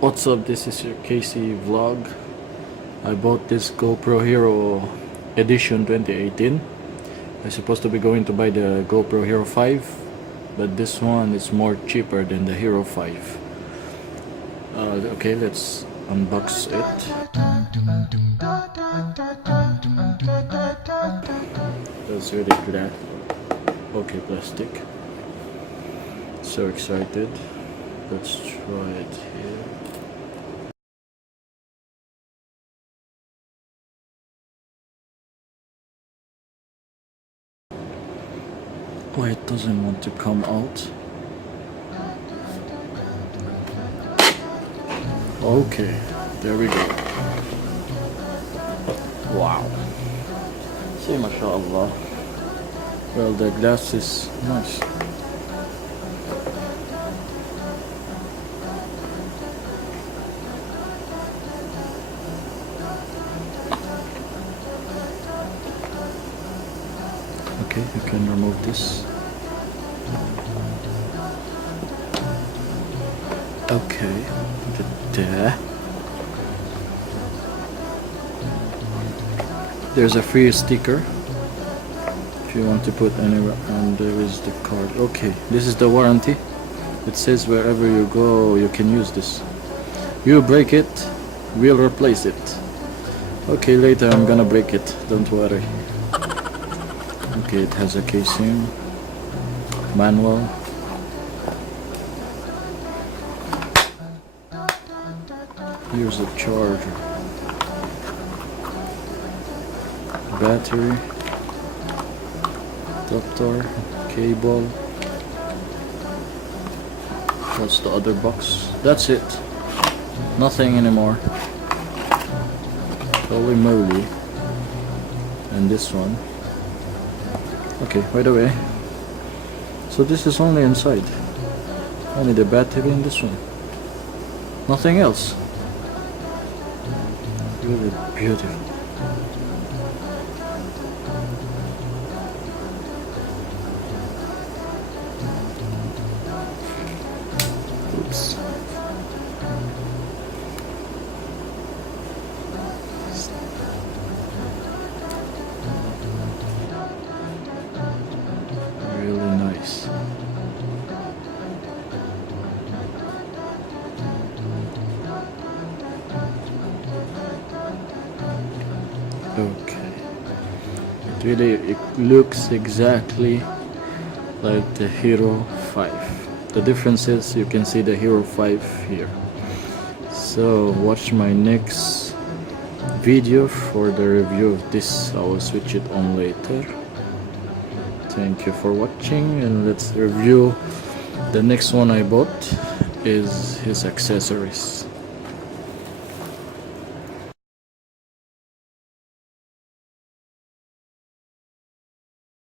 What's up, this is your Kaisy vlog. I bought this GoPro Hero Edition 2018. I'm supposed to be going to buy the GoPro Hero 5, but this one is more cheaper than the Hero 5. Okay, let's unbox it. That's really glad. Okay, plastic. So excited. Let's try it here. Why it doesn't want to come out? Okay, there we go. Wow. See, mashallah. Well, the glass is nice. Okay, you can remove this. Okay, there's a free sticker if you want to put anywhere, and there is the card. Okay, this is the warranty. It says wherever you go you can use this. You break it, we'll replace it. Okay, later I'm gonna break it, don't worry. Okay, it has a casing, manual. Here's a charger, battery, adapter, cable. What's the other box? That's it. Nothing anymore. Holy moly. And this one. Okay, by the way, so this is only inside. Only the battery in this one. Nothing else. Really beautiful. Oops. Really nice. Okay. It looks exactly like the Hero 5. The difference is you can see the Hero 5 here. So watch my next video for the review of this. I will switch it on later. Thank you for watching, and let's review the next one I bought is his accessories.